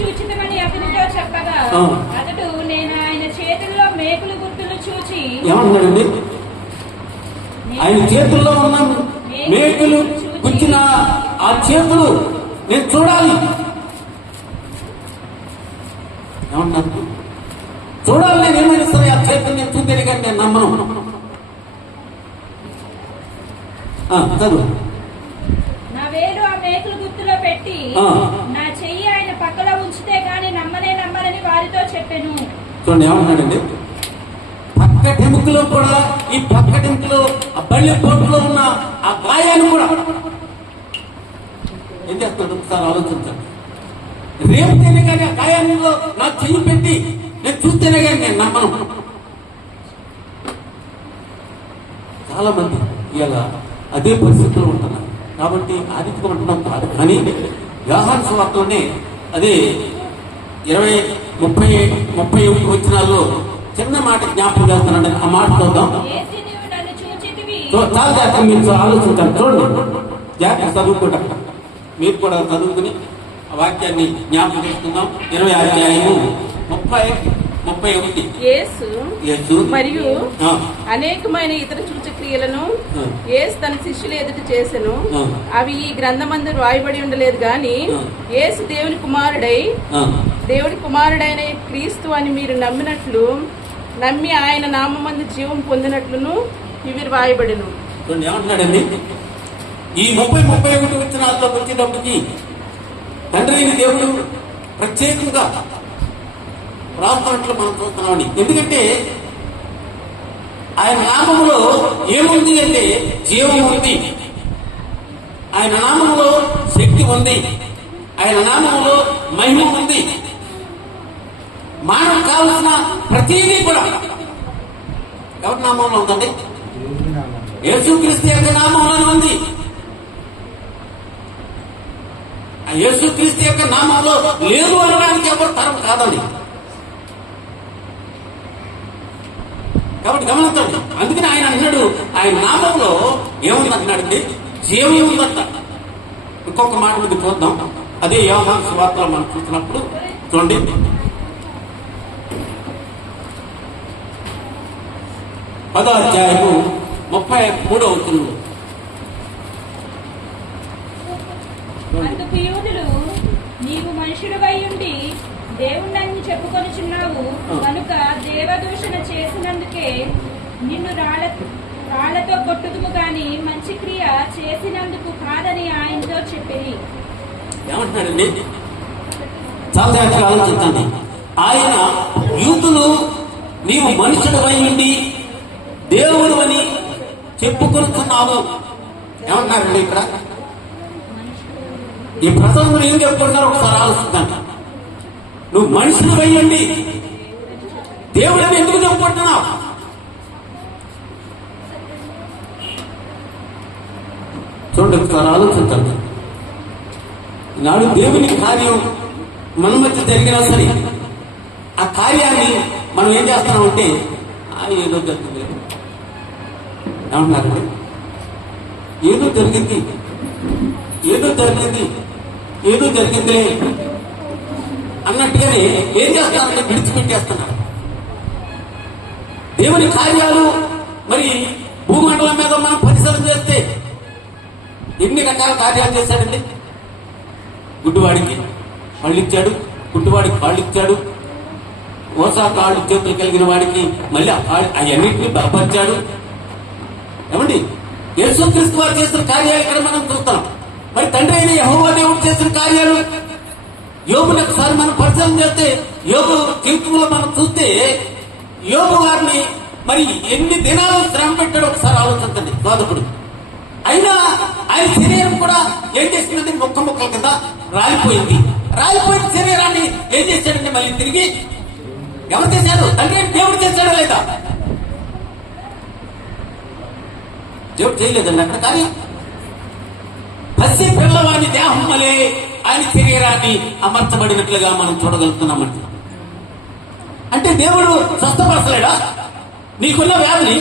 చూచితమని అతనితో చెప్పగా అతడు నేను ఆయన చేతుల్లో మేకులు గుర్తులు చూచి ఏమంటున్నాడండి? ఆయన చేతుల్లో ఉన్న మేకులు గుచ్చిన ఆ చేతులు నేను చూడాలి. ఏమంటున్నారు? చూడాలి, నేను ఏమైనా సరే ఆ చేతులు నేను చూద్దాను కానీ నేను నమ్మను. చదువు. నా వేలు ఆ మేకులు గుర్తులో పెట్టి నా చెయ్యి ఆయన పక్కలో ఉంచితే గాని నమ్మనని వారితో చెప్పాను. చూడండి ఏమంటున్నాడండి? పక్కటెముకలో కూడా, ఈ పక్కటెముకలో ఆ బళ్ళి పోటులో ఉన్న ఆ గాయాన్ని కూడా ఏం చేస్తున్నాడు ఒకసారి ఆలోచించండి. రేపుతేనే కానీ ఆ గాయాల్లో నా చెయ్యి పెట్టి నేను చూస్తేనే కానీ నేను నమ్మను. చాలా మంది ఇలా అదే పరిస్థితుల్లో ఉంటున్నారు. కాబట్టి ఆదిత్యం అంటున్నాం కాదు, కానీ యోహాను సువార్తలోనే అదే 20-30 వచనాల్లో చిన్న మాట జ్ఞాపకం చేస్తున్నాడు. ఆ మాట చూద్దాం. చాలా జాగ్రత్త మీరు ఆలోచించాలి. చూడండి, జాగ్రత్త చదువుకుంటాం. మీరు కూడా చదువుకుని ఆ వాక్యాన్ని జ్ఞాపకం చేసుకుందాం. 20-30-31. యేసు మరియు అనేకమైన ఇతర సూచక్రియలను యేసు తన శిష్యుల ఎదుట చేసెను. అవి ఈ గ్రంథమందు రాయబడి ఉండలేదు గాని యేసు దేవుడి కుమారుడైన క్రీస్తు అని మీరు నమ్మి ఆయన నామమందు జీవం పొందినట్లును ఇవి రాయబడిను. ఏమంటున్నాడండి? ఈ 30-31 వచనాల్లో వచ్చేటప్పటికి తండ్రి దేవుడు ప్రత్యేకంగా రాస్తున్నట్లు మనం చూస్తున్నామని. ఎందుకంటే ఆయన నామములో ఏముంది అంటే జీవం ఉంది, ఆయన నామములో శక్తి ఉంది, ఆయన నామములో మహిమ ఉంది. మానవ కావలసిన ప్రతిదీ కూడా ఎవరి నామంలో ఉందండి? యేసుక్రీస్తు యొక్క నామంలోనే ఉంది. ఆ యేసుక్రీస్తు యొక్క నామంలో లేదు అనడానికి ఎవరు తరం కాదండి. కాబట్టి గమనించండి. అందుకని ఆయన అన్నాడు, ఆయన నామంలో ఏముంది అంటున్నాడండి? జీవం ఉందంట. ఇంకొక మాట మీద చూద్దాం. అదే యోహాను సువార్తలో మనం చూసినప్పుడు చూడండి, 10వ అధ్యాయము 33వ వచనం. అందుకు యూదులు, నీవు మనుషుడివై ఉండి దేవుణ్ణి చెప్పుకొనుచున్నావు కనుక దేవదూషణ చేసినందుకే నిన్ను రాళ్లతో కొట్టుదుము గాని మంచి క్రియ చేసినందుకు కాదని ఆయనతో చెప్పేది. ఏమంటున్నాడండి? చాలా జాగ్రత్తగా ఆలోచించండి. ఆయన యూదులు నీవు మనుషుడివై ఉండి దేవుడు అని చెప్పుకొనుచున్నావు ఏమంటున్నారండి? ఇక్కడ ఈ ప్రసంగం ఏం చెప్పుకుంటున్నారు ఒకసారి ఆలోచించండి. నువ్వు మనుషులు వెయ్యండి దేవుడిని ఎందుకు చెప్పుకుంటున్నావు? చూడండి ఒకసారి ఆలోచించండి. నాడు దేవుని కార్యం మన మధ్య జరిగినా సరే ఆ కార్యాన్ని మనం ఏం చేస్తున్నామంటే ఏదో జరిగింది ఏమంటున్నారండి? ఏదో జరిగింది అన్నట్టుగానే ఏం చేస్తారంటే విడిచిపెట్టేస్తున్నారు. దేవుని కార్యాలు మరి భూమండలం మీద మనం పరిశీలన చేస్తే ఎన్ని రకాల కార్యాలు చేశాడండి. గుడ్డివాడికి కళ్ళు ఇచ్చాడు, గుడ్డివాడికి కాళ్ళు ఇచ్చాడు, ఓసా కాళ్ళు చేతులు కలిగిన వాడికి మళ్ళీ అవన్నింటినీ బలపరిచాడు. ఏమండి? యేసుక్రీస్తు వారు చేసిన కార్యాలు ఇక్కడ మనం చూస్తాం. మరి తండ్రి అయిన యెహోవా దేవుడు చేసిన కార్యాలు యోబుని ఒకసారి మనం పరిశీలన చేస్తే, యోబు జీవితంలో మనం చూస్తే యోబు వారిని మరి ఎన్ని దినాలు శ్రమ పెట్టాడు ఒకసారి ఆలోచించండి బాధకుడు. అయినా ఆయన శరీరం కూడా ఏం చేసిందంటే ముక్కల కింద రాలిపోయింది. రాలిపోయిన శరీరాన్ని ఏం చేశాడంటే మళ్ళీ తిరిగి ఎవరు చేశాడు? అంటే దేవుడు చేశాడా లేదా? దేవుడు చేయలేదండి అక్కడ కార్యం. పసి పిల్లవాడి దేహం వలె ఆయన శరీరాన్ని అమర్చబడినట్లుగా మనం చూడగలుగుతున్నామండి. అంటే దేవుడు స్వస్థపరచలేడా నీకున్న వ్యాధిని?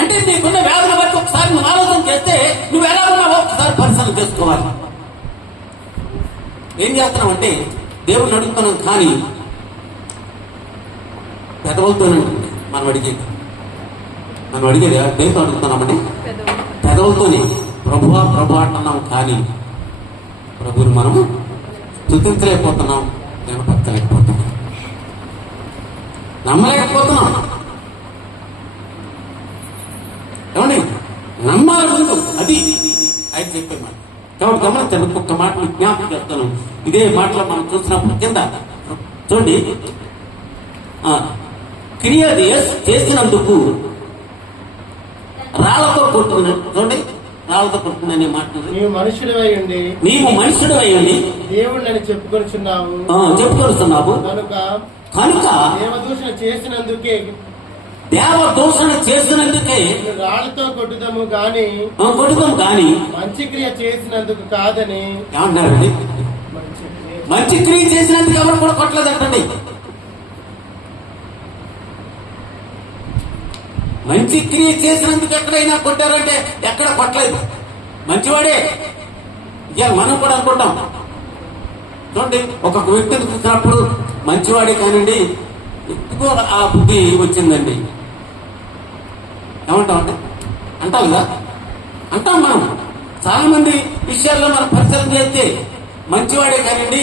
అంటే నీకున్న వ్యాధుల బట్టి ఒకసారి నువ్వు ఆలోచన చేస్తే నువ్వు ఎలా ఉన్నావో ఒకసారి పరిశీలన చేసుకోవాలి. ఏం చేస్తున్నావు అంటే దేవుని అడుగుతున్నాం, కానీ పెదవులతోనండి మనం అడిగేది. మనం అడిగేది దేవుతో అడుగుతున్నామని పెదవులతోనే ప్రభువా ప్రభు అంటున్నాం, కానీ ప్రభుని మనము స్తుతించలేకపోతున్నాం, గణపరచలేకపోతున్నాం, నమ్మలేకపోతున్నాం. ఏమండి, నమ్మాలి ముందు, అది ఆయన చెప్పే మాట. కాబట్టి గమనించండి, ఒక్కొక్క మాట జ్ఞాపకం చేస్తాను. ఇదే మాటలో మనం చూసినప్పుడు కింద చూడండి, క్రియ చేసినందుకు రాళ్లతో కొట్టుకున్నాడు. చూడండి, రాళ్లతో కొట్టుకునే మాట. నీవు మనుషుడివై ఉండి దేవుడిని చెప్పుకొనిచున్నావు కనుక దేవదూషణ చేసినందుకే రాళ్లతో కొట్టుదాము గాని మంచి క్రియ చేసినందుకు కాదని ఏమంటారండి? మంచి క్రియ చేసినందుకు ఎవరు కూడా కొట్టలేదంటండి. మంచి క్రియ చేసినందుకు ఎక్కడైనా కొట్టారంటే ఎక్కడ కొట్టలేదు. మంచివాడే. ఇవాళ మనం కూడా అనుకుంటాం. చూడండి, ఒక్కొక్క వ్యక్తిని చూసినప్పుడు మంచివాడే కానండి ఎందుకో ఆ బుద్ధి వచ్చిందండి. ఏమంటాం అంటే అంటాం కదా, అంటాం. మనం చాలా మంది విషయాల్లో మనం పరిశీలన చేస్తే మంచివాడే కానండి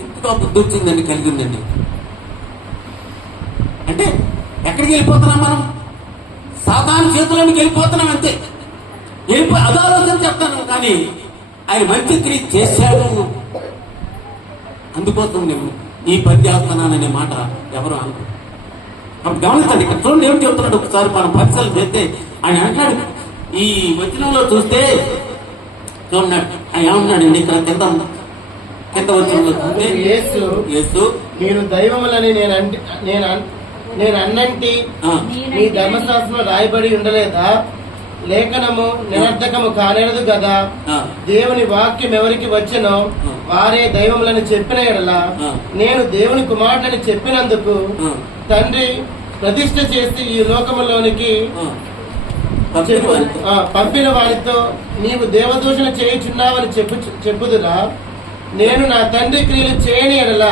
ఎందుకో బుద్ధి వచ్చిందండి, కలిగిందండి. అంటే ఎక్కడికి వెళ్ళిపోతున్నాం మనం? సాతాను చేతుల్లోకి వెళ్ళిపోతున్నాం, అంతే. అదాలోచన చెప్తాను, కానీ ఆయన మంచి క్రియ చేశాడు, అందుకోసం నేను ఈ పని చేస్తున్నాననే మాట ఎవరు అనుకో. అప్పుడు గమనించండి, ఇక్కడ చూడండి ఏం చెప్తున్నాడు. ఒకసారి మనం పరిశీలన చేస్తే ఆయన అంటున్నాడు, ఈ వచనంలో చూస్తే చూడండి ఆయన ఏమంటున్నాడండి. ఇక్కడ కింద వచనంలో చూస్తే యేసు నేను దైవములని నేను అన్నంటి నీ ధర్మశాస్త్రంలో రాయబడి ఉండలేదా? లేఖనము నిరర్ధకము కానేరదు కదా. దేవుని వాక్యం ఎవరికి వచ్చెనో వారే దైవములని చెప్పిన ఎడల నేను దేవుని కుమారుడని చెప్పినందుకు తండ్రి ప్రతిష్ఠ చేసి ఈ లోకములోనికి పంపిన వారితో నీవు దేవదూషణ చేయుచున్నావని చెప్పుదురా? నేను నా తండ్రి క్రియలు చేయని ఎడల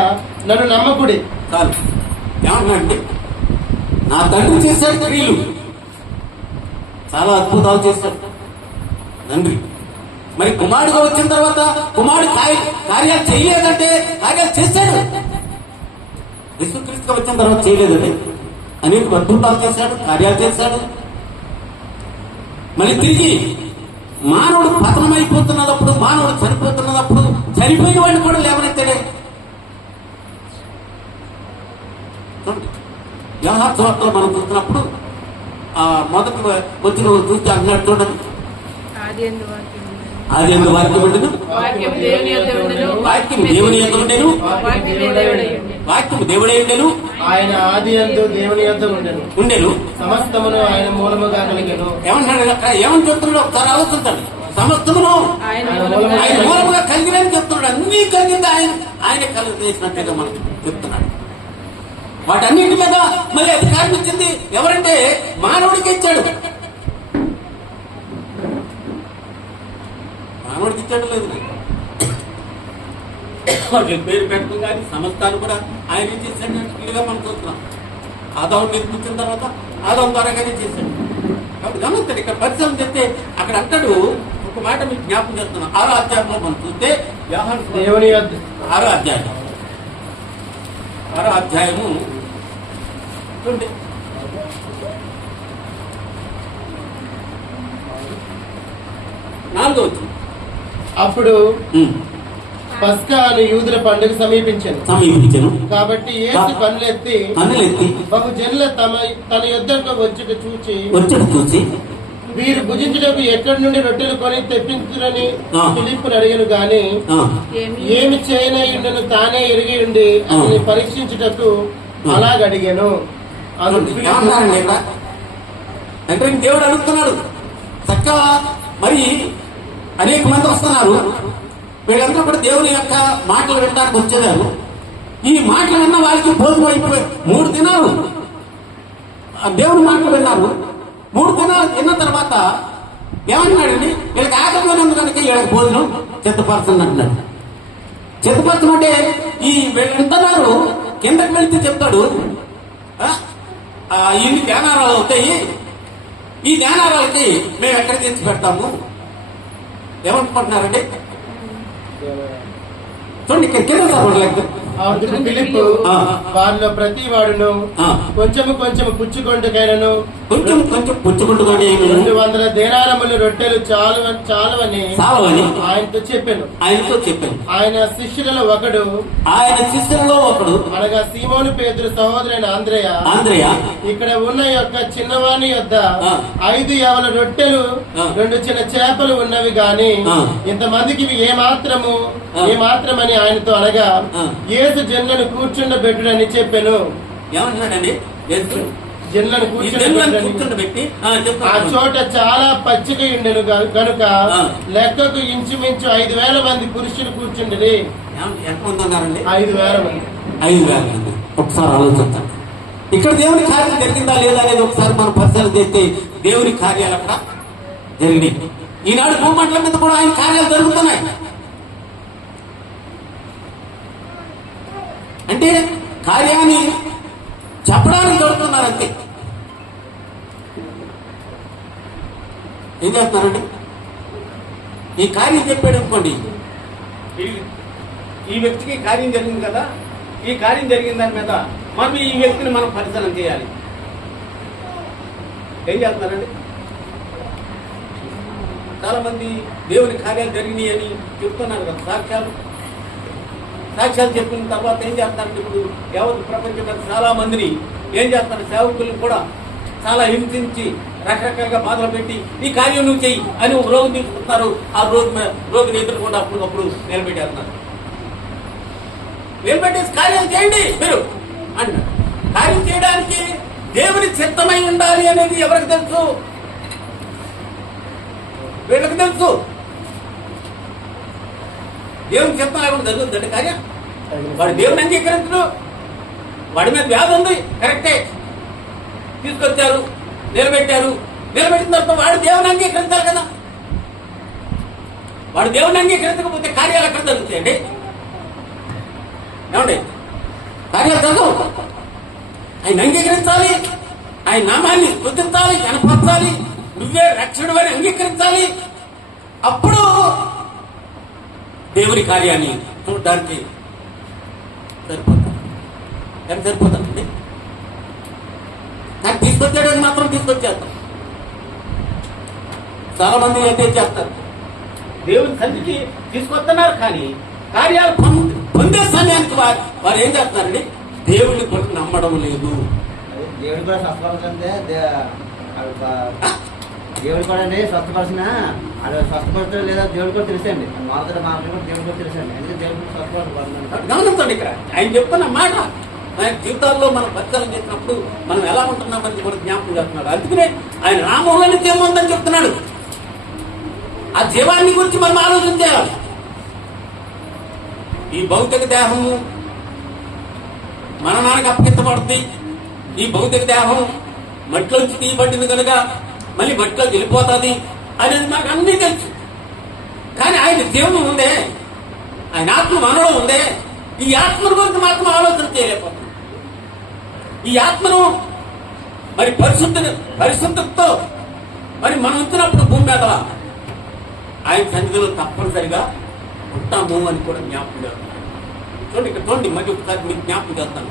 నన్ను నమ్మకుడి. ఏమన్నాండి? నా తండ్రి చేశాడు క్రియలు, చాలా అద్భుతాలు చేశాడు తండ్రి. మరి కుమారుడుగా వచ్చిన తర్వాత కుమారుడు కార్యాలు చేయలేదంటే కార్యాలు చేశాడు. యేసుక్రీస్తుగా వచ్చిన తర్వాత చేయలేదండి, అనేక అద్భుతాలు చేశాడు, కార్యాలు చేశాడు. మళ్ళీ తిరిగి మానవుడు పతనమైపోతున్నప్పుడు, మానవుడు చనిపోతున్నప్పుడు చనిపోయిన వాడిని కూడా లేవనెత్తాడే. యోహాను సువార్తలో మనం చూస్తున్నప్పుడు ఆ మొదటి వచ్చిన చూస్తే అంటున్నాడు, చూడండి, ఆది యందు వాక్యం ఉండెను, వాక్యం దేవుని యొద్ద ఉండెను, వాక్యము దేవుడై ఉండెను, ఆయన ఆది యందు దేవుని యొద్ద ఉండెను, సమస్తమును ఆయన మూలముగా కలిగెను. ఏమంటున్నాడు అక్కడ? ఏమని చెప్తున్నాడు ఒకసారి ఆలోచించండి. సమస్తమును ఆయన మూలముగా కలిగినని చెప్తున్నాడు. అన్ని కలిగింది ఆయన కలిగి చేసినట్టుగా మనకు చెప్తున్నాడు. వాటన్నింటి మీద మళ్ళీ అధికారం ఇచ్చింది ఎవరంటే మానవుడికి ఇచ్చాడు. మానవుడికి ఇచ్చాడు లేదు, పేరు పెట్టడం కానీ సమస్తాన్ని కూడా ఆయన ఏం చేశాడుగా మనం చూస్తున్నాం. ఆదాము నిర్మించిన తర్వాత ఆదాము ద్వారాగానే చేశాడు. కాబట్టి గమనిస్తాడు. ఇక్కడ పరిశీలన చేస్తే అక్కడ అంటాడు, ఒక మాట మీకు జ్ఞాపకం చేస్తున్నాం. 6వ అధ్యాయంలో మనం చూస్తే దేవుని 6వ అధ్యాయము చూడండి, 4వ వచనం. అప్పుడు పస్కా అను యూదుల పండుగ సమీపించెను. కాబట్టి యేసు కన్నులెత్తి బహుజనుల తన యొద్దకు వచ్చుట చూచి వీరు భుజించుటకు ఎక్కడి నుండి రొట్టెలు కొని తెప్పించురని ఫిలిప్పును అడిగాను గాని ఏమి చేయనయుండను తానే ఎరిగి ఉండి అతన్ని పరీక్షించుటకు అలాగడిగాను. అంటే దేవుడు అడుగుతున్నాడు చక్కగా. మరి అనేక మంది వస్తున్నారు, వీళ్ళందరూ కూడా దేవుని యొక్క మాటలు వినడానికి వచ్చేదారు. ఈ మాటలు విన్న వాళ్ళకి భోజనం అయిపోయి 3 దినాలు దేవుని మాటలు విన్నారు. 3 దినాలు తిన్న తర్వాత ఏమన్నాడండి? వీళ్ళకి ఆకలిగా ఉంది కనుక వీళ్ళకి భోజనం సిద్ధపరచండి అంటున్నాడు. సిద్ధపరచమంటే ఈ వెళ్తున్నారు, కిందకి వెళ్తే చెప్తాడు ఇన్ని ధ్యానారాలు అవుతాయి, ఈ ధ్యానారాలకి మేము ఎక్కడ తెచ్చి పెడతాము. ఏమనుకుంటున్నారండి? చూడండి ఇక్కడ కింద అందుకు ఫిలిప్పు వారిలో ప్రతి వాడును కొంచెము కొంచెము పుచ్చుకొంటకైనను కొంచెం కొంచెం పుచ్చుకుంటుకొని 200 దేనారములు రొట్టెలు చాలవని ఆయనతో చెప్పాను. ఆయన శిష్యులలో ఒకడు అనగా సీమోను పేతురు సహోదరైన ఆంద్రేయ ఇక్కడ ఉన్న యొక్క చిన్నవాణి యొద్ద 5 యవల రొట్టెలు 2 చిన్న చేపలు ఉన్నవి గాని ఇంతమందికి ఇవి ఏమాత్రమని ఆయనతో అనగా యేసు జనులను కూర్చుండబెట్టుడని చెప్పాను. ఏమంటున్నాడండి? జనులను కూర్చుండబెట్టి ఆ చోట చాలా పచ్చిక ఉండెను కనుక లెక్కకు ఇంచుమించు 5,000 మంది పురుషులు కూర్చుండేది. ఎంతమంది ఉన్నారండి? 5,000 మంది. 5,000 మంది. ఒకసారి ఆలోచిస్తాం. ఇక్కడ దేవుని కార్యం జరిగిందా లేదా అనేది ఒకసారి మనం పరిశీలన చేస్తే దేవుని కార్యాలు అక్కడ జరిగినాయి. ఈనాడు భూమండలం మీద కూడా ఆయన కార్యాలు జరుగుతున్నాయి. అంటే కార్యాన్ని చెప్పడానికి జరుగుతున్నారు అంతే. ఏం చేస్తున్నారండి? ఈ కార్యం చెప్పాడు అనుకోండి, ఈ వ్యక్తికి కార్యం జరిగింది కదా, ఈ కార్యం జరిగిన దాని మీద మనం ఈ వ్యక్తిని మనం పరిశీలన చేయాలి. ఏం చేస్తున్నారండి? చాలా మంది దేవుని కార్యాలు జరిగినాయి అని చెప్తున్నారు కదా, సాక్ష్యాలు చెప్పిన తర్వాత ఏం చేస్తారంటే ఇప్పుడు యావత్ ప్రపంచంలో చాలా మందిని ఏం చేస్తారు, సేవకులను కూడా చాలా హింసించి రకరకాలుగా బాధలు పెట్టి ఈ కార్యం నువ్వు చెయ్యి అని ఒక రోగి తీసుకుంటారు. ఆ రోగిని ఎదురు కూడా అప్పుడు నిలబెట్టేస్తున్నారు. నిలబెట్టేసి కార్యం చేయండి మీరు అంటారు. కార్యం చేయడానికి దేవుని చిత్తమై ఉండాలి అనేది ఎవరికి తెలుసు? వీళ్ళకి తెలుసు. దేవుని చిత్తం లేకుండా జరుగుతుందండి కార్యం. వాడు దేవుని అంగీకరించడు, వాడి మీద వ్యాధి ఉంది, కరెక్టే, తీసుకొచ్చారు, నిలబెట్టిన తర్వాత వాడు దేవుని అంగీకరించాలి కదా. వాడు దేవుని అంగీకరించకపోతే కార్యాలు ఎక్కడ జరుగుతాయండి? ఏమండి? కార్యాలు జరగవు. ఆయన అంగీకరించాలి, ఆయన నామాన్ని స్తుతించాలి, కనపరచాలి, నువ్వే రక్షకుడు అని అంగీకరించాలి. అప్పుడు దేవుని కార్యాన్ని చూడడానికి సరిపోతుందండి. కానీ తీసుకొచ్చేటది మాత్రం తీసుకొచ్చేస్తాం. చాలా మంది అయితే చేస్తారు, దేవుని సన్నిధికి తీసుకొస్తున్నారు, కానీ కార్యాలు పొందే సమయానికి వారు ఏం చేస్తారండి? దేవుడిని కూడా నమ్మడం లేదు. దేవుడి కూడా స్వస్థపడుతుంటే దేవుడు కూడా స్వస్థపరిచిన అది స్వస్థపడుతుంది లేదా దేవుడు కూడా తెలుసండి. మొదటి మాటలు కూడా దేవుడు కూడా తెలుసండి. అందుకే దేవుడు కూడా స్వస్థపడుతుంది. గమనించండి, ఇక్కడ ఆయన చెప్తున్న మాట ఆయన జీవితాల్లో మనం పరిచయం చేసినప్పుడు మనం ఎలా ఉంటున్నామని కూడా జ్ఞాపకం చేస్తున్నాడు. అందుకనే ఆయన నామంలోని జీవం ఉందని చెప్తున్నాడు. ఆ జీవాన్ని గురించి మనం ఆలోచన చేయాలి. ఈ భౌతిక దేహము మరణానికి అప్పగించబడుతుంది. ఈ భౌతిక దేహం మట్టిలోంచి తీయబడింది కనుక మళ్ళీ మట్టిలోకి వెళ్ళిపోతుంది అనేది నాకు అన్నీ తెలుసు. కానీ ఆయన జీవం ఉందే, ఆయన ఆత్మ మనలో ఉందే. ఈ ఆత్మను గురించి మాత్రం ఆలోచన చేయలేకపోతున్నాం. ఈ ఆత్మను మరి పరిశుద్ధతో మరి మనం ఇచ్చినప్పుడు భూమి మీద ఆయన సన్నిధిలో తప్పనిసరిగా ఉంటాము అని కూడా జ్ఞాపకం చేస్తున్నాను. చూడండి ఇక్కడ చూడండి, మరి ఒకసారి మీకు జ్ఞాపకం చేస్తాను.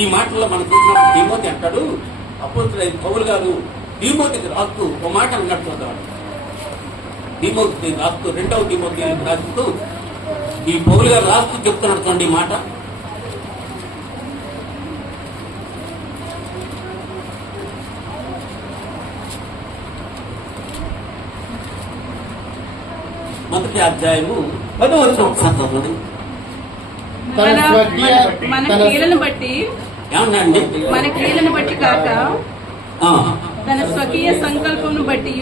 ఈ మాటల్లో మనం చూసినప్పుడు తిమోతి అంటాడు, అపోస్తలుడైన పౌలు గారు తిమోతికి రాస్తూ ఒక మాట అన్నట్టు చూద్దాం. తిమోతికి రాస్తూ 2వ తిమోతికి రాస్తూ ఈ పౌలు గారు రాస్తూ చెప్తున్నాడు. చూడండి ఈ మాట, మొదటి అధ్యాయము 10వ వచనం. మన క్రియలను బట్టి ఏమన్నాండి? మన క్రియలను బట్టి కాక తన స్వకీయ సంకల్పం బట్టి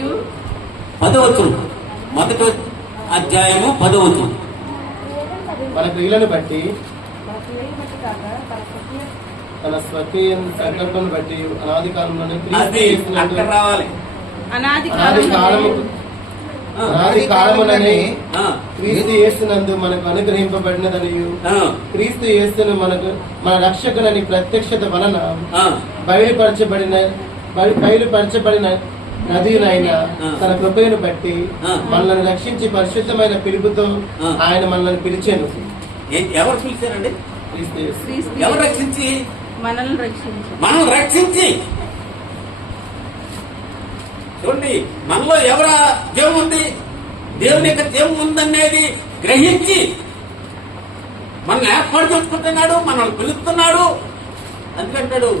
10వ వచనం, మొదటి అధ్యాయము 10వ వచనం. మన క్రియలను బట్టి తన స్వకీయ సంకల్పం బట్టి అనాది కాలంలో రావాలి. అనాది కాలము ఆది కాలముననే ఆ, క్రీస్తు యేసునందు మనకు అనుగ్రహింపబడినదనియు ఆ, క్రీస్తు యేసును మనకు మన రక్షకులని ప్రత్యక్షత వలన ఆ. బయలుపరచబడిన నదినైన తన కృపను బట్టి మనల్ని రక్షించి పరిశుద్ధమైన పిలుపుతో ఆయన మనల్ని పిలిచాను. ఎవరు పిలిచారండి? క్రీస్తు యేసు. క్రీస్తు ఎవరు రక్షించి? మనల్ని రక్షించు. మనం రక్షించి. చూడండి, మనలో ఎవరా జీవం ఉంది, దేవుని యొక్క జీవం ఉందనేది గ్రహించి మనం ఏర్పాటు చేసుకుంటున్నాడు, మనల్ని పిలుస్తున్నాడు. అందుకంటాడు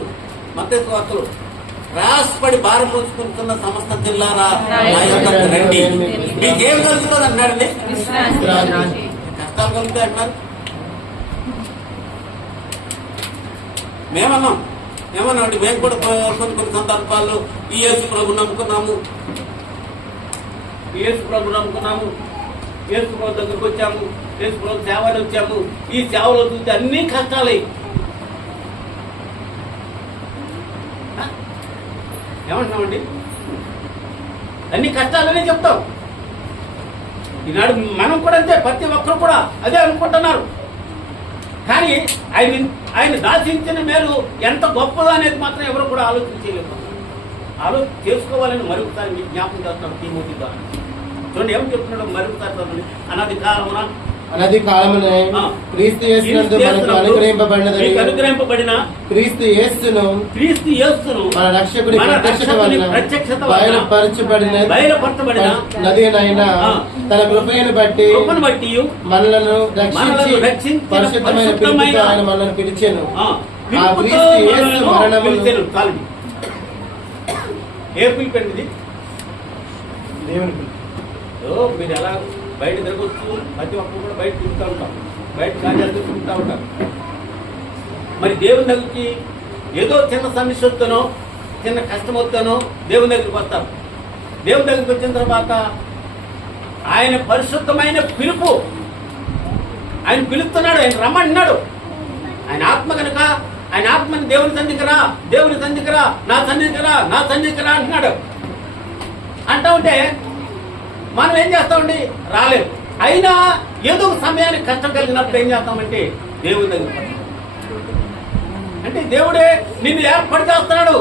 మత్తయి సువార్తలో, రాసిపడి భారం మోసుకుంటున్న సమస్త జిల్లారా నా యొద్దకు రండి, మీకేం కలుగుతుంది అన్నాడండి. విశ్రాంతి. కష్టాలు కలుగుతాయి అన్నారు. మేమన్నామండి, మేము కూడా కొన్ని సందర్భాల్లో ఈ యేసు ప్రభు నమ్ముకున్నాము, యేసు ప్రభు నమ్ముకున్నాము, యేసు ప్రభు దగ్గరకు వచ్చాము, యేసు ప్రభు సేవలు వచ్చాము, ఈ సేవలో చూస్తే అన్ని కష్టాలే. ఏమంటున్నామండి? అన్ని కష్టాలనే చెప్తాం. ఈనాడు మనం కూడా అంతే, ప్రతి ఒక్కరు కూడా అదే అనుకుంటున్నారు. కానీ ఆయన దాచించిన మేలు ఎంత గొప్పదో అనేది మాత్రం ఎవరు కూడా ఆలోచించలేదు. ఆలోచన చేసుకోవాలని మరొకసారి మీకు జ్ఞాపకం చేస్తున్నాడు తిమోతి ద్వారా. చూడండి ఏం చెప్తున్నాడు మరొకసారి. అనది కాలమునే క్రీస్తు యేసునందు మనకు అనుగ్రహింపబడిన క్రీస్తు యేసును మన రక్షకుడి ప్రత్యక్షత బయలుపరచబడిన నదినైన తన కృపను బట్టి మనలను రక్షించి పరిశుద్ధమైన పిలుపుతో ఆయన మనల్ని పిలిచెను. ఆ క్రీస్తు యేసు మరణమును ఏ పిలిపండి? దేవుని పిలుపు. మీరు ఎలా బయట తిరగొచ్చు, ప్రతి ఒక్కరు కూడా బయట తిరుగుతూ ఉంటాం, బయట కార్యాలు తిరుగుతూ ఉంటారు. మరి దేవుని దగ్గరికి ఏదో చిన్న సమస్య వస్తానో, చిన్న కష్టం వస్తానో దేవుని దగ్గరికి వస్తారు. దేవుని దగ్గరికి వచ్చిన తర్వాత ఆయన పరిశుద్ధమైన పిలుపు, ఆయన పిలుస్తున్నాడు, ఆయన రమ్మన్నాడు. ఆయన ఆత్మ కనుక ఆయన ఆత్మని దేవుని సన్నిధికిరా, దేవుని సన్నిధికిరా, నా సన్నిధికిరా, నా సన్నిధికిరా అంటున్నాడు. అంటా ఉంటే మనం ఏం చేస్తామండి? రాలేదు. అయినా ఏదో ఒక సమయానికి కష్టం కలిగినప్పుడు ఏం చేస్తామంటే దేవుని దగ్గర. అంటే దేవుడే నిన్ను ఏర్పాటు చేస్తున్నాడు.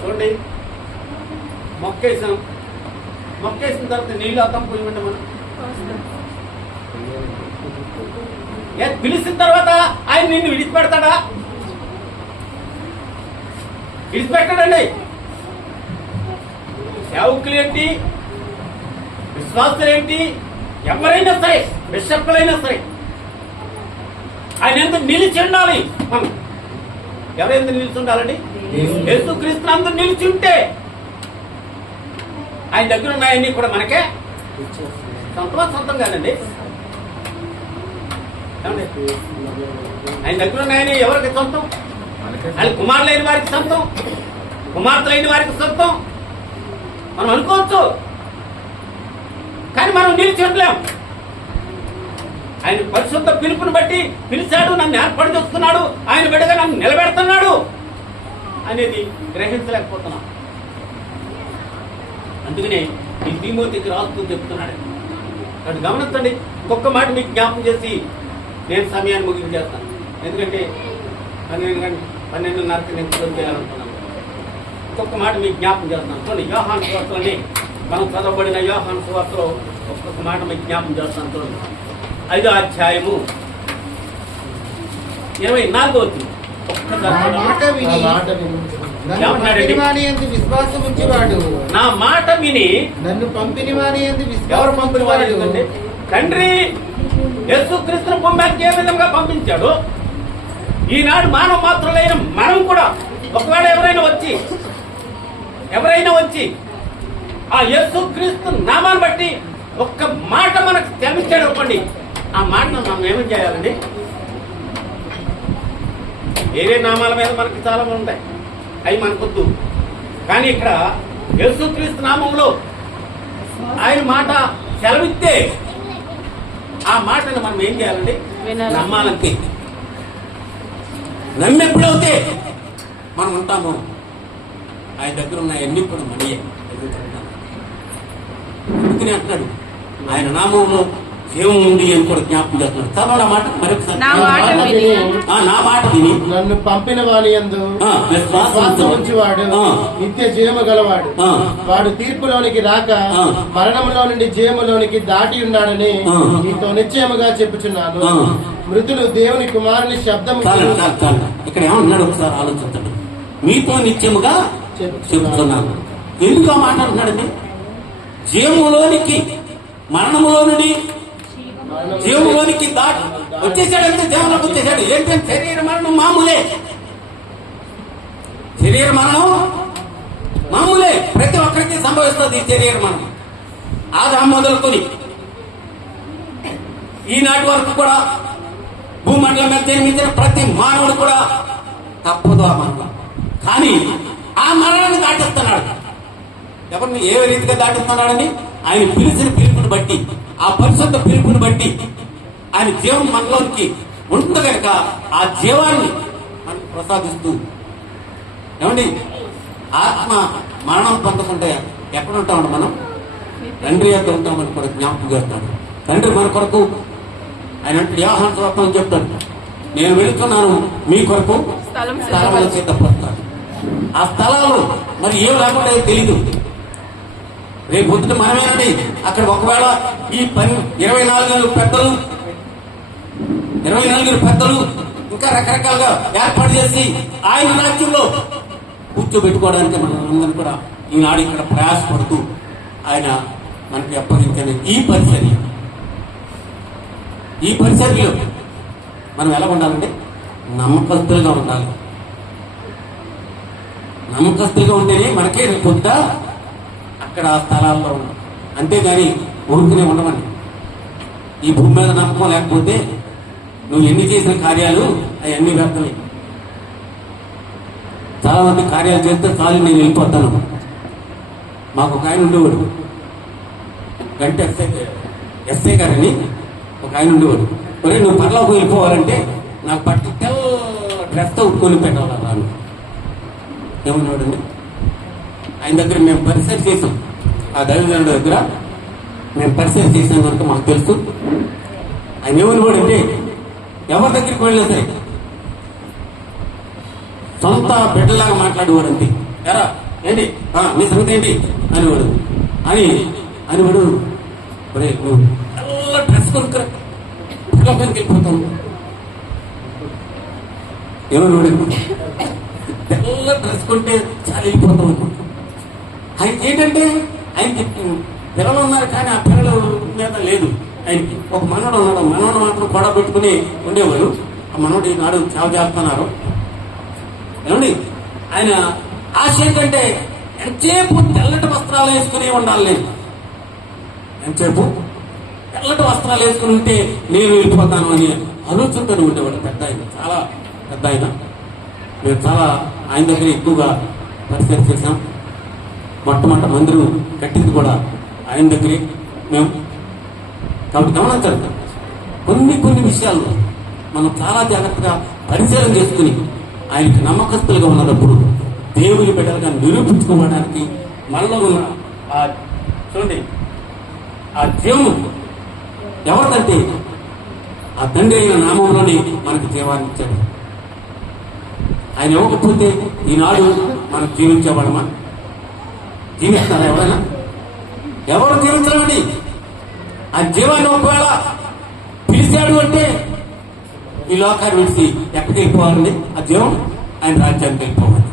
చూడండి, మొక్కేసిన తర్వాత నీళ్ళు అర్థం పోయిమంటే మనం పిలిచిన తర్వాత ఆయన నిన్ను విడిచిపెడతాడా? విడిచిపెట్టాడండి. సేవకులేంటి, విశ్వాసులేంటి, ఎవరైనా సరే, బిషప్పులైనా సరే ఆయన ఎంత నిలిచి ఉండాలి. మనం ఎవరెంత నిలిచి ఉండాలండి? యేసుక్రీస్తు అందరూ నిలిచి ఉంటే ఆయన దగ్గర ఉన్నాయన్నీ కూడా మనకే సొంతం కాదండి. ఆయన దగ్గర ఉన్నాయని ఎవరికి సొంతం? ఆయన కుమారులైన వారికి సొంతం, కుమార్తెలైన వారికి సొంతం మనం అనుకోవచ్చు. కానీ మనం నిలిచి ఉండలేం. ఆయన పరిశుద్ధ పిలుపుని బట్టి పిలిచాడు, నన్ను ఏర్పాటు చేసుకున్నాడు, ఆయన బిడ్డగా నన్ను నిలబెడుతున్నాడు అనేది గ్రహించలేకపోతున్నాం. అందుకనే ఈ తిమోతికి రాస్తూ చెప్తున్నాడు. అది గమనించండి. ఒక్కొక్క మాట మీకు జ్ఞాపకం చేసి నేను సమయాన్ని ముగించేస్తాను. ఎందుకంటే 12:30కి నేను క్లోజ్ చేయాలనుకున్నాను. ఒక్కొక్క మాట మీకు జ్ఞాపకం చేస్తాను. చూడండి, యోహాను సువార్తలోని మనం చదవబడిన యోహాను సువార్తలో ఒక్కొక్క మాట మీకు జ్ఞాపకం చేస్తాను. చూడండి, 5వ అధ్యాయము 24వ వచనం. నా మాట విని నన్ను పంపిన వాని ఎవరు పంపిన వాడు? తండ్రి యేసుక్రీస్తును పంపానికి ఏ విధంగా పంపించాడు, ఈనాడు మానవ మాత్రులైన మనం కూడా ఒకవేళ ఎవరైనా వచ్చి ఆ యేసుక్రీస్తు నామాన్ని బట్టి ఒక్క మాట మనకు తెలిచాడు అనుకోండి, ఆ మాటను మనం ఏమని చేయాలండి? వేరే నామాల మీద మనకి చాలా ఉంటాయి, అవి మనకొద్దు. కానీ ఇక్కడ యేసుక్రీస్తు నామంలో ఆయన మాట సెలవిస్తే ఆ మాటను మనం ఏం చేయాలండి? నమ్మాలంటే. నమ్మెప్పుడైతే మనం ఉంటాము ఆయన దగ్గర ఉన్న ఎన్ని కూడా మనయే. అందుకని అంటున్నాడు ఆయన నామంలో జీవం ఉంది అని కూడా జ్ఞాపకం చేస్తున్నాడు. చదవండి ఆ మాట మరొకసారి. నా మాట విని నా మాట విని నన్ను పంపిన వాని యందు విశ్వాసం విశ్వాసం ఉంచువాడు నిత్య జీవము గలవాడు. వాడు తీర్పులోనికి రాక మరణంలో నుండి జీవములోనికి దాటి ఉన్నాడని నీతో నిశ్చయముగా చెప్పుచున్నాను. మృతులు దేవుని కుమారుని శబ్దము ఇక్కడ ఏమన్నాడు ఒకసారి ఆలోచించండి. మీతో నిత్యముగా చెప్తున్నాను. ఎందుకు ఆ మాట అంటున్నాడండి? జీవములోనికి మరణములో నుండి జీవములోనికి దాటి వచ్చేసాడంటే జీవనంలోకి వచ్చేసాడు. ఏంటంటే శరీర మరణం మామూలే, శరీర మరణం మామూలే, ప్రతి ఒక్కరికి సంభవిస్తుంది ఈ శరీర మరణం. ఆదాము మొదలుకొని ఈనాటి వరకు కూడా భూమండలం మీద జన్మించిన ప్రతి మానవుడు కూడా తప్పదు ఆ మరణం. కానీ ఆ మరణాన్ని దాటిస్తున్నాడు. ఎవరిని ఏ రీతిగా దాటిస్తున్నాడని ఆయన పిలిచిన పిలుపుని బట్టి, ఆ పరిశుద్ధ పిలుపుని బట్టి ఆయన జీవం మనలోనికి ఉంటుంది కనుక ఆ జీవాన్ని మనకు ప్రసాదిస్తూ, ఏమండి ఆత్మ మరణం పొందకుంటే ఎక్కడ ఉంటామండి మనం? తండ్రి యొక్క ఉంటామని కూడా జ్ఞాపకం చేస్తాడు. తండ్రి మన కొరకు ఆయన అంటే యోహాను సువార్తలో చెప్తాడు, నేను వెళుతున్నాను మీ కొరకు స్థలాలను సిద్ధపడతాను. ఆ స్థలాలు మరి ఏం లేకుండా తెలీదు. రేపు పొద్దున మనమేనండి అక్కడ ఒకవేళ ఈ 24 పెద్దలు ఇంకా రకరకాలుగా ఏర్పాటు చేసి ఆయన రాజ్యంలో కూర్చోబెట్టుకోవడానికి మనం అందరం కూడా ఈనాడు ఇక్కడ ప్రయాసపడుతూ ఆయన మనకి అప్పగించిన ఈ పరిచర్యలో మనం ఎలా ఉండాలంటే నమ్మకస్తులుగా ఉండాలి. నమ్మకస్తులుగా ఉంటేనే మనకే రేపు పొద్దుట అక్కడ ఆ స్థలాల్లో ఉన్నాం. అంతేగాని ఊరుకునే ఉండమండి. ఈ భూమి మీద నమ్మకం లేకపోతే నువ్వు ఎన్ని చేసిన కార్యాలు అవన్నీ వ్యర్థమే. చాలా మంది కార్యాలు చేస్తే చాలు నేను వెళ్ళిపోతాను. మాకు ఒక ఆయన ఉండేవాడు, గంట ఎస్ఐ గారని ఒక ఆయన ఉండేవాడు. ఒరే నువ్వు పర్లోకి వెళ్ళిపోవాలంటే నాకు పట్టి తెల్ల డ్రెస్తో కొని పెట్టాలి. ఏమన్నాడండి? ఆయన దగ్గర మేము పరిచయం చేసాం, ఆ దైవజనుడి దగ్గర మేము పరిచయం చేసాం కనుక మాకు తెలుసు. ఆయన ఏమనివాడు అంటే ఎవరి దగ్గరికి వెళ్ళినా సరే సొంత బిడ్డలాగా మాట్లాడేవాడు. అంతే, ఎరా ఏంటి మీ సంగతి ఏంటి అనేవాడు. అనివాడు ఒరే నువ్వు తెల్ల డ్రెస్ కొనుక్కరా పక్కకి వెళ్ళిపోతాను. ఏమనివాడు? తెల్ల డ్రెస్ కొంటే చాలా వెళ్ళిపోతాం అనుకుంటా. ఆయనకి ఏంటంటే ఆయనకి పిల్లలు ఉన్నారు కానీ ఆ పిల్లల మీద లేదు. ఆయనకి ఒక మనవడు ఉన్నాడు. మనవడు మాత్రం కూడా పెట్టుకుని ఉండేవాడు. ఆ మనవడు ఈనాడు సేవ చేస్తున్నారు. ఏమండి ఆయన ఆశ ఏంటంటే ఎంతసేపు తెల్లటి వస్త్రాలు వేసుకుని ఉండాలి. నేను ఎంతసేపు తెల్లటి వస్త్రాలు వేసుకుని ఉంటే నేను వెళ్ళిపోతాను అని ఆలోచనతో ఉండేవాడు. పెద్ద ఆయన, చాలా పెద్ద ఆయన. మేము చాలా ఆయన దగ్గర ఎక్కువగా పరిచయం చేశాం. మొట్టమొదటి మందిరం కట్టింది కూడా ఆయన దగ్గరే మేము. కాబట్టి గమనించాలి, కొన్ని విషయాల్లో మనం చాలా జాగ్రత్తగా పరిశీలన చేసుకుని ఆయనకి నమ్మకస్తులుగా ఉన్నప్పుడు దేవుని బిడ్డలుగా నిరూపించుకోవడానికి మనలో ఉన్న చూడండి ఆ జీవము ఎవరిదంటే ఆ తండ్రి అయిన నామంలోనే మనకు జీవాన్ని ఇచ్చాడు. ఆయన ఇవ్వకపోతే ఈనాడు మనం జీవించేవాళ్ళమా? జీవిస్తారా ఎవరైనా? ఎవరు జీవించలేమండి. ఆ జీవాన్ని ఒకవేళ పిలిచాడు అంటే ఈ లోకాన్ని విడిచి ఎక్కడికి వెళ్ళిపోవాలండి? ఆ జీవం ఆయన రాజ్యానికి వెళ్ళిపోవాలి.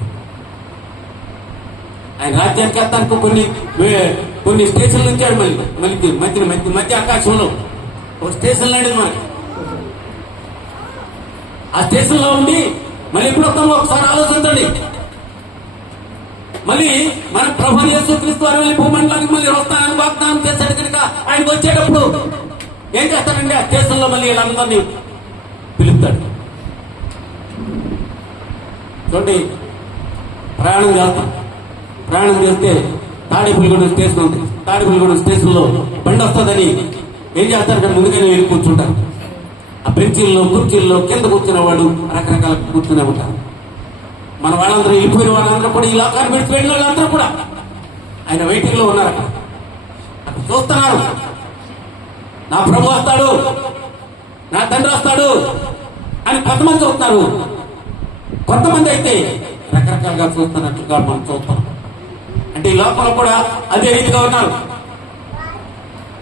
ఆయన రాజ్యానికి వెళ్తానికి కొన్ని స్టేషన్లు ఉంచాడు. మధ్య ఆకాశంలో ఒక స్టేషన్ లాంటిది మనకి. ఆ స్టేషన్ లో ఉండి మళ్ళీ ఎప్పుడు వస్తామో ఒకసారి ఆలోచించండి. మళ్ళీ మన ప్రభు యేసుక్రీస్తు వారు వెళ్ళి భూమండలానికి మళ్ళీ వస్తానని వాగ్దానం చేశాడు కనుక ఆయనకు వచ్చేటప్పుడు ఏం చేస్తాడండి? ఆ స్టేషన్లో మళ్ళీ వీళ్ళందరినీ పిలుస్తాడు. చూడండి, ప్రయాణం చేస్తాం. ప్రయాణం చేస్తే తాడేపల్లిగూడెం స్టేషన్ ఉంది. తాడేపల్లిగూడెం స్టేషన్లో బండి వస్తుందని ఏం చేస్తారు? ముందుగానే వెళ్ళి కూర్చుంటారు. ఆ బెంచీల్లో కుర్చీల్లో కింద కూర్చున్న వాళ్ళు రకరకాల కూర్చునే ఉంటారు. మన వాళ్ళందరూ వెళ్ళిపోయిన వాళ్ళందరూ కూడా ఈ లోకాన్ని విడిచి వెళ్ళిన వాళ్ళందరూ కూడా ఆయన వెయిటింగ్ లో ఉన్నారు. అక్కడ చూస్తున్నారు. నా ప్రభు వస్తాడు, నా తండ్రి వస్తాడు అని కొంతమంది చూస్తున్నారు. కొంతమంది అయితే రకరకాలుగా చూస్తున్నట్లుగా మనం చూస్తాం. అంటే ఈ లోకంలో కూడా అదే రీతిగా ఉన్నారు,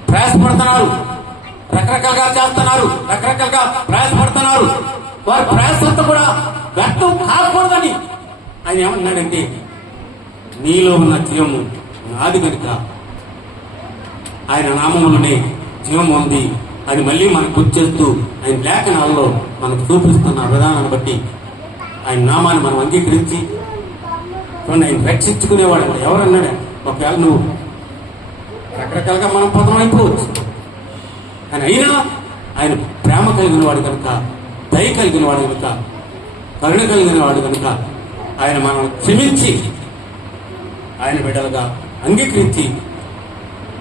ప్రయాసపడుతున్నారు, రకరకాలుగా చేస్తున్నారు, రకరకాలుగా ప్రయాసపడుతున్నారు. వారి ప్రయాసంతా కూడా వ్యర్థం కాకూడదని ఆయన ఏమన్నాడంటే, నీలో ఉన్న జీవము నాది కనుక ఆయన నామములోనే జీవం ఉంది అని మళ్ళీ మనకు గుర్తు చేస్తూ ఆయన లేఖనాల్లో మనకు చూపిస్తున్న విధానాన్ని బట్టి ఆయన నామాన్ని మనం అంగీకరించి ఆయన రక్షించుకునేవాడు. ఎవరన్నాడు? ఒకవేళ నువ్వు రకరకాలుగా మనం పదమైపోవచ్చు, కానీ అయినా ఆయన ప్రేమ కలిగిన వాడు కనుక, దయ కలిగిన వాడు కనుక, కరుణ కలిగిన వాడు కనుక ఆయన మనం క్షమించి ఆయన బిడ్డలుగా అంగీకరించి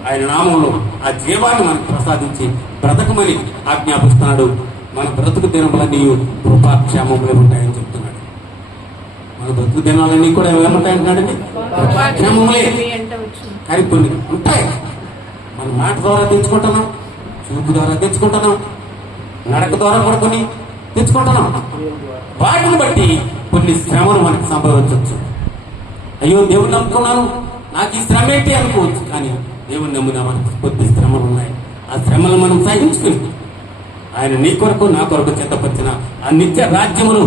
ఆయన నామంలో ఆ జీవాన్ని మనకు ప్రసాదించి బ్రతకమని ఆజ్ఞాపిస్తున్నాడు. మన బ్రతుకు దినములన్నీ కృపాక్షేమములే ఉంటాయని చెప్తున్నాడు. మన బ్రతుకు దినాలన్నీ కూడా ఏమంటాయంటున్నాడండి? కృపాక్షేమములే. కానీ కొన్ని ఉంటాయి, మన మాట ద్వారా తెచ్చుకుంటున్నాం, చూపు ద్వారా తెచ్చుకుంటున్నాం, నడక ద్వారా కూడా కొన్ని తెచ్చుకుంటున్నాం. వాటిని బట్టి కొన్ని శ్రమలు మనకు సంభవించవచ్చు. అయ్యో దేవుని నమ్ముకున్నాను, నాకు ఈ శ్రమ ఏంటి అనుకోవచ్చు. కానీ దేవుని నమ్మునా మనకు కొద్ది శ్రమలు ఉన్నాయి. ఆ శ్రమలు మనం సహించుకుని ఆయన నీ కొరకు నా కొరకు చెత్తపరిచిన ఆ నిత్య రాజ్యములు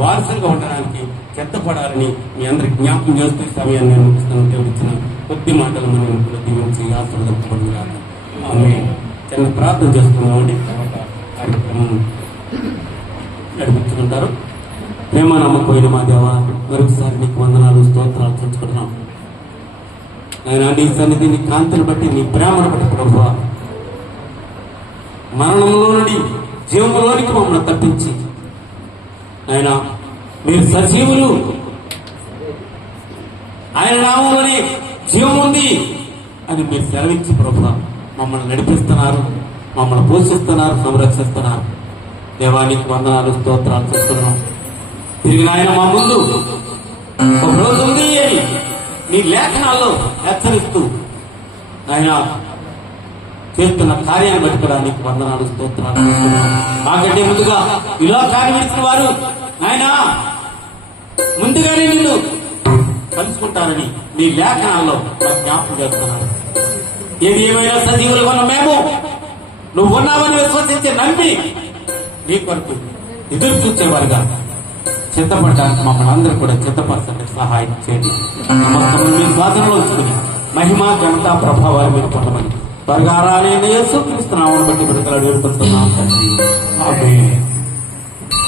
వారసులుగా ఉండడానికి చెత్తపడాలని మీ అందరికి జ్ఞాపకం చేస్తూ సమయాన్ని నేను ముగిస్తాను. దేవుడు ఇచ్చిన కొద్ది మాటలు మనం దీవించి ఆశీర్వదించబడుతున్నాను. ఆమె చిన్న ప్రార్థన చేస్తున్నామండి. తర్వాత కార్యక్రమం నడిపించుకుంటారు. ప్రేమ నమ్మకమైన మా దేవ, మరొకసారి నీకు వందనాలు, స్తోత్రాలు తెచ్చుకుంటున్నాం. ఆయన నీ సన్నిధి, నీ కాంతిని బట్టి, నీ ప్రేమను బట్టి ప్రభువా, మరణంలో నుండి జీవంలోనికి మమ్మల్ని తప్పించి ఆయన మీరు సజీవులు, ఆయన నామంలోనే జీవం ఉంది అని మీరు సెలవించి ప్రభువా మమ్మల్ని నడిపిస్తున్నారు, మమ్మల్ని పోషిస్తున్నారు, సంరక్షిస్తున్నారు. దేవానికి వందనాలు, స్తోత్రాలు చేస్తున్నాం. తిరిగి ఆయన మా ముందు ఒక రోజు ఉంది అని నీ లేఖనాల్లో హెచ్చరిస్తూ ఆయన చేస్తున్న కార్యాన్ని బట్టి కూడా నీకు వందనాలు, స్తోత్రాలు చేస్తున్నాం. మాకంటే ముందుగా ఈ లోకాన్ని విడిచిన వారు ఆయన ముందుగానే నిన్ను కలుసుకుంటారని నీ లేఖనాల్లో మాకు జ్ఞాపకం చేస్తున్నారు. ఏది ఏమైనా సజీవులుగా ఉన్న మేము నువ్వు ఉన్నావని విశ్వసించి నమ్మి నీ కొరకు ఎదురు చూసేవారుగా చిత్తపడడానికి మమ్మల్ని అందరూ కూడా చిత్తపరచడానికి సహాయం చేయండి. మీ స్వాధీనంలో ఉంచుకుని మహిమా ఘనత ప్రభావాలు మీరు పొందమని త్వరగా రాని యేసుక్రీస్తు నామమును బట్టి విడుదల వేడుకుంటున్నాం తండ్రి. ఆమేన్.